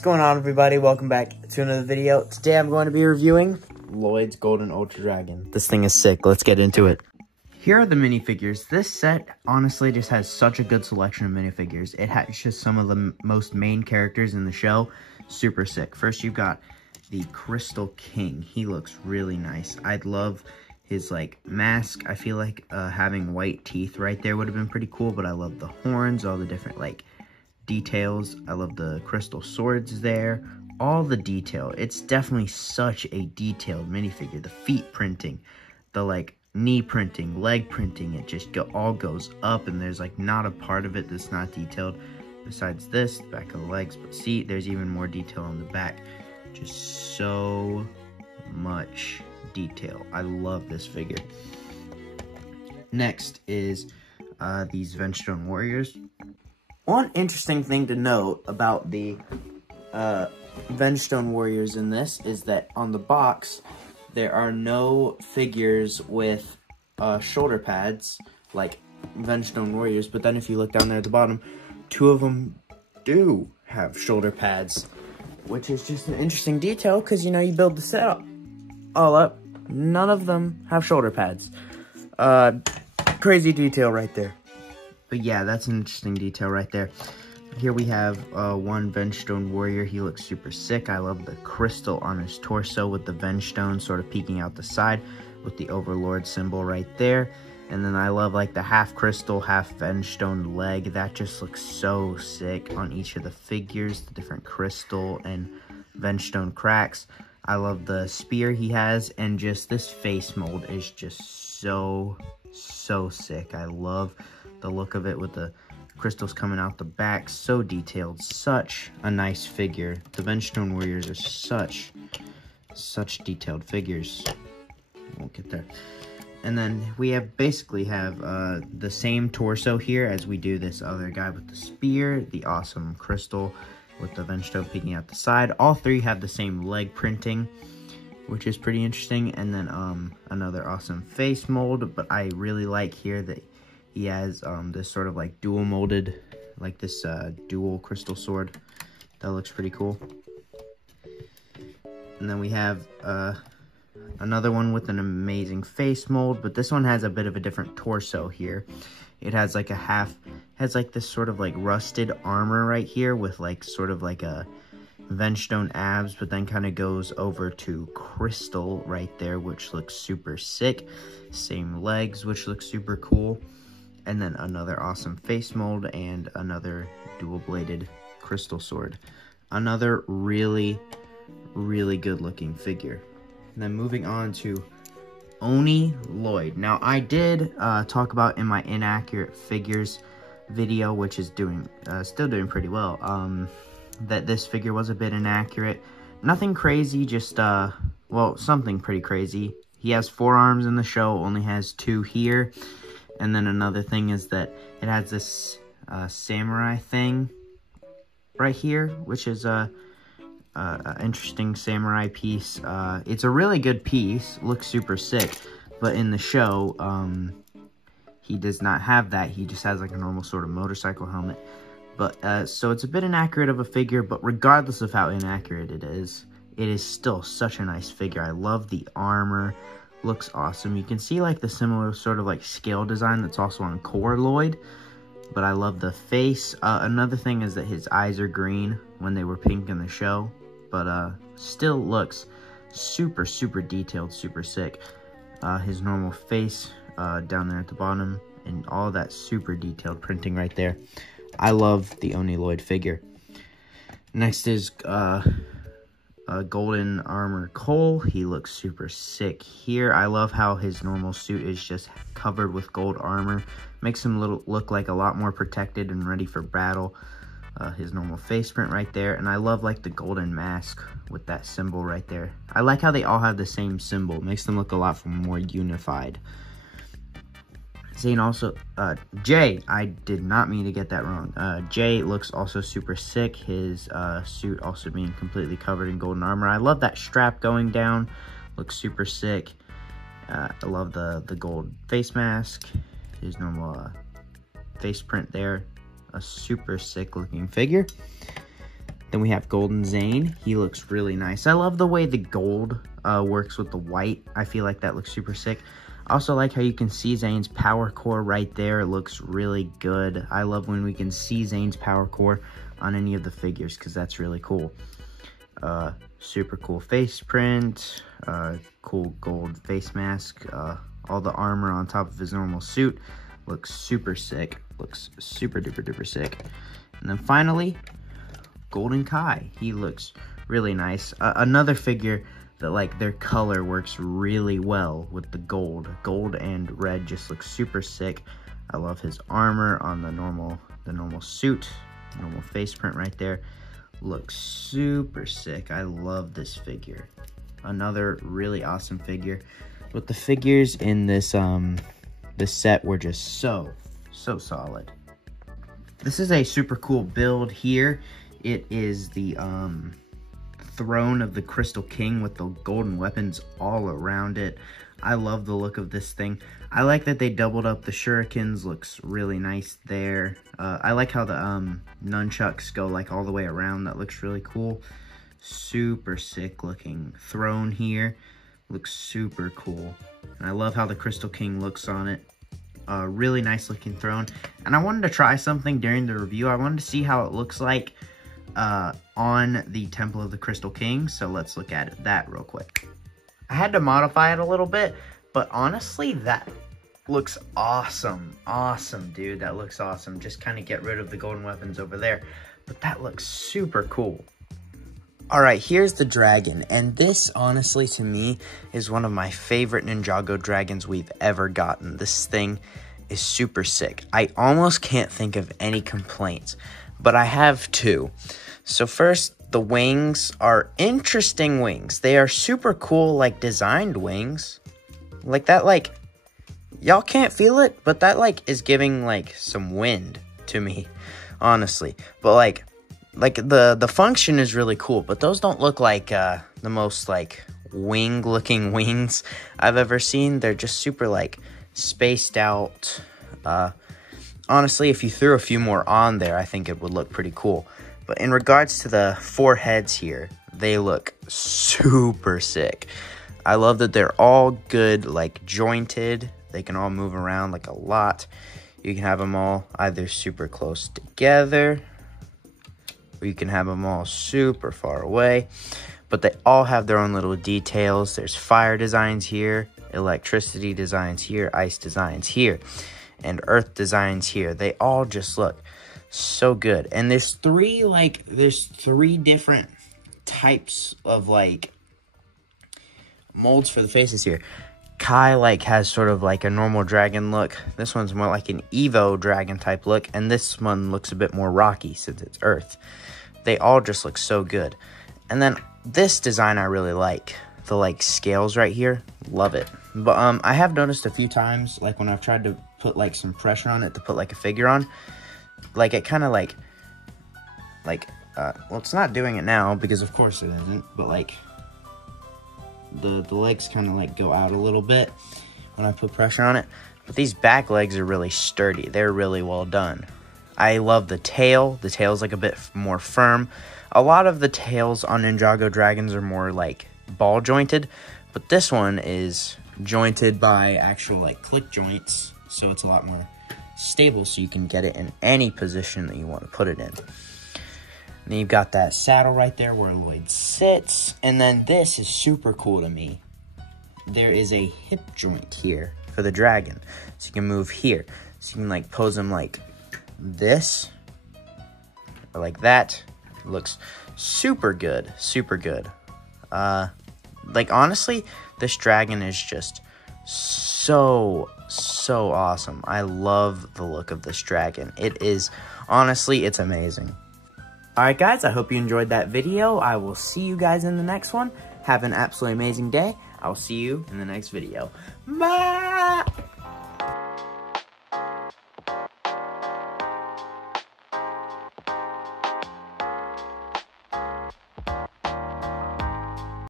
What's going on, everybody? Welcome back to another video. Today I'm going to be reviewing Lloyd's Golden Ultra Dragon. This thing is sick. Let's get into it. Here are the minifigures. This set honestly just has such a good selection of minifigures. It has just some of the most main characters in the show. Super sick. First, you've got the Crystal King. He looks really nice. I'd love his mask. I feel like having white teeth right there would have been pretty cool, but I love the horns, all the different details. I love the crystal swords there, all the detail. It's definitely such a detailed minifigure. The feet printing, the knee printing, leg printing, it just all goes up, and there's not a part of it that's not detailed besides this, the back of the legs. But see, there's even more detail on the back. Just so much detail. I love this figure. Next is these Vengestone Warriors. One interesting thing to note about the Vengestone Warriors in this is that on the box, there are no figures with shoulder pads like Vengestone Warriors, but then if you look down there at the bottom, two of them do have shoulder pads, which is just an interesting detail because, you build the set all up, none of them have shoulder pads. Crazy detail right there. But yeah, that's an interesting detail right there. Here we have one Vengestone Warrior. He looks super sick. I love the crystal on his torso with the Vengestone sort of peeking out the side with the Overlord symbol right there. And then I love the half crystal, half Vengestone leg. That just looks so sick on each of the figures, the different crystal and Vengestone cracks. I love the spear he has, and just this face mold is just so sick. I love the look of it with the crystals coming out the back. So detailed. Such a nice figure. The Vengestone Warriors are such detailed figures. Won't get there. And then we basically have the same torso here as we do this other guy with the spear, the awesome crystal with the Vengestone peeking out the side. All three have the same leg printing, which is pretty interesting. And then another awesome face mold, but I really like here that he has this sort of dual molded, this dual crystal sword. That looks pretty cool. And then we have another one with an amazing face mold, but this one has a bit of a different torso here. It has this sort of rusted armor right here with sort of a Vengestone abs, but then kind of goes over to crystal right there, which looks super sick. Same legs, which looks super cool. And then another awesome face mold and another dual-bladed crystal sword. Another really good looking figure. And then moving on to Oni Lloyd. Now, I did talk about in my inaccurate figures video, which is still doing pretty well, that this figure was a bit inaccurate. Nothing crazy, just, well, something pretty crazy. He has 4 arms in the show, only has 2 here. And then another thing is that it has this samurai thing right here, which is a interesting samurai piece. It's a really good piece, looks super sick, but in the show, he does not have that. He just has a normal sort of motorcycle helmet. But so it's a bit inaccurate of a figure, but regardless of how inaccurate it is still such a nice figure. I love the armor. Looks awesome. You can see the similar sort of scale design that's also on Core Lloyd, but I love the face. Another thing is that his eyes are green when they were pink in the show, but still looks super detailed, super sick. His normal face down there at the bottom, and all that super detailed printing right there. I love the Oni Lloyd figure. Next is Golden Armor Cole. He looks super sick here. I love how his normal suit is just covered with gold armor. Makes him look a lot more protected and ready for battle. His normal face print right there. And I love the golden mask with that symbol right there. I like how they all have the same symbol. It makes them look a lot more unified. Zane also, Jay, I did not mean to get that wrong. Jay looks also super sick. His suit also being completely covered in golden armor. I love that strap going down. Looks super sick. I love the gold face mask. His normal face print there. A super sick looking figure. Then we have Golden Zane. He looks really nice. I love the way the gold works with the white. I feel like that looks super sick. I also like how you can see Zane's power core right there. It looks really good. I love when we can see Zane's power core on any of the figures because that's really cool. Super cool face print. Cool gold face mask. All the armor on top of his normal suit. Looks super sick. Looks super duper duper sick. And then finally, Golden Kai. He looks really nice. Another figure that like their color works really well with the gold. Gold and red just looks super sick. I love his armor on the normal suit. Normal face print right there. Looks super sick. I love this figure. Another really awesome figure. But the figures in this this set were just so solid. This is a super cool build here. It is the throne of the Crystal King with the golden weapons all around it. I love the look of this thing. I like that they doubled up the shurikens. Looks really nice there. I like how the nunchucks go like all the way around. That looks really cool. Super sick looking throne here. Looks super cool. And I love how the Crystal King looks on it. Really nice looking throne. And I wanted to try something during the review. I wanted to see how it looks like on the Temple of the Crystal King. So let's look at that real quick. I had to modify it a little bit, but honestly, that looks awesome. Awesome, dude. That looks awesome. Just kind of get rid of the golden weapons over there. But that looks super cool. All right, here's the dragon. And this, honestly, to me, is one of my favorite Ninjago dragons we've ever gotten. This thing is super sick. I almost can't think of any complaints, but I have two. So first, the wings are interesting wings. They are super cool, like, designed wings. Like, that, like, y'all can't feel it, but that, like, is giving, like, some wind to me, honestly. But, like the function is really cool, but those don't look like the most, like, wing-looking wings I've ever seen. They're just super, like, spaced out. Honestly, if you threw a few more on there, I think it would look pretty cool. But in regards to the four heads here, they look super sick. I love that they're all good, like, jointed. They can all move around, like, a lot. You can have them all either super close together, or you can have them all super far away. But they all have their own little details. There's fire designs here, electricity designs here, ice designs here, and earth designs here. They all just look so good. And there's three different types of, like, molds for the faces here. Kai, like, has sort of like a normal dragon look. This one's more like an Evo dragon type look, and this one looks a bit more rocky since it's earth. They all just look so good. And then this design I really like. The, like, scales right here. Love it. But I have noticed a few times, like, when I've tried to put, like, some pressure on it to put, like, a figure on, like, it kind of, well, it's not doing it now, because of course it isn't, but, like, the legs kind of, like, go out a little bit when I put pressure on it. But these back legs are really sturdy. They're really well done. I love the tail. The tail's, like, a bit more firm. A lot of the tails on Ninjago dragons are more, like, ball jointed, but this one is jointed by actual, like, click joints, so it's a lot more stable, so you can get it in any position that you want to put it in. And then you've got that saddle right there where Lloyd sits, and then this is super cool to me. There is a hip joint here for the dragon, so you can move here, so you can, like, pose him like this or like that. It looks super good, super good. Like, honestly, this dragon is just so awesome. I love the look of this dragon. It is, honestly, it's amazing. Alright guys, I hope you enjoyed that video. I will see you guys in the next one. Have an absolutely amazing day. I will see you in the next video. Bye!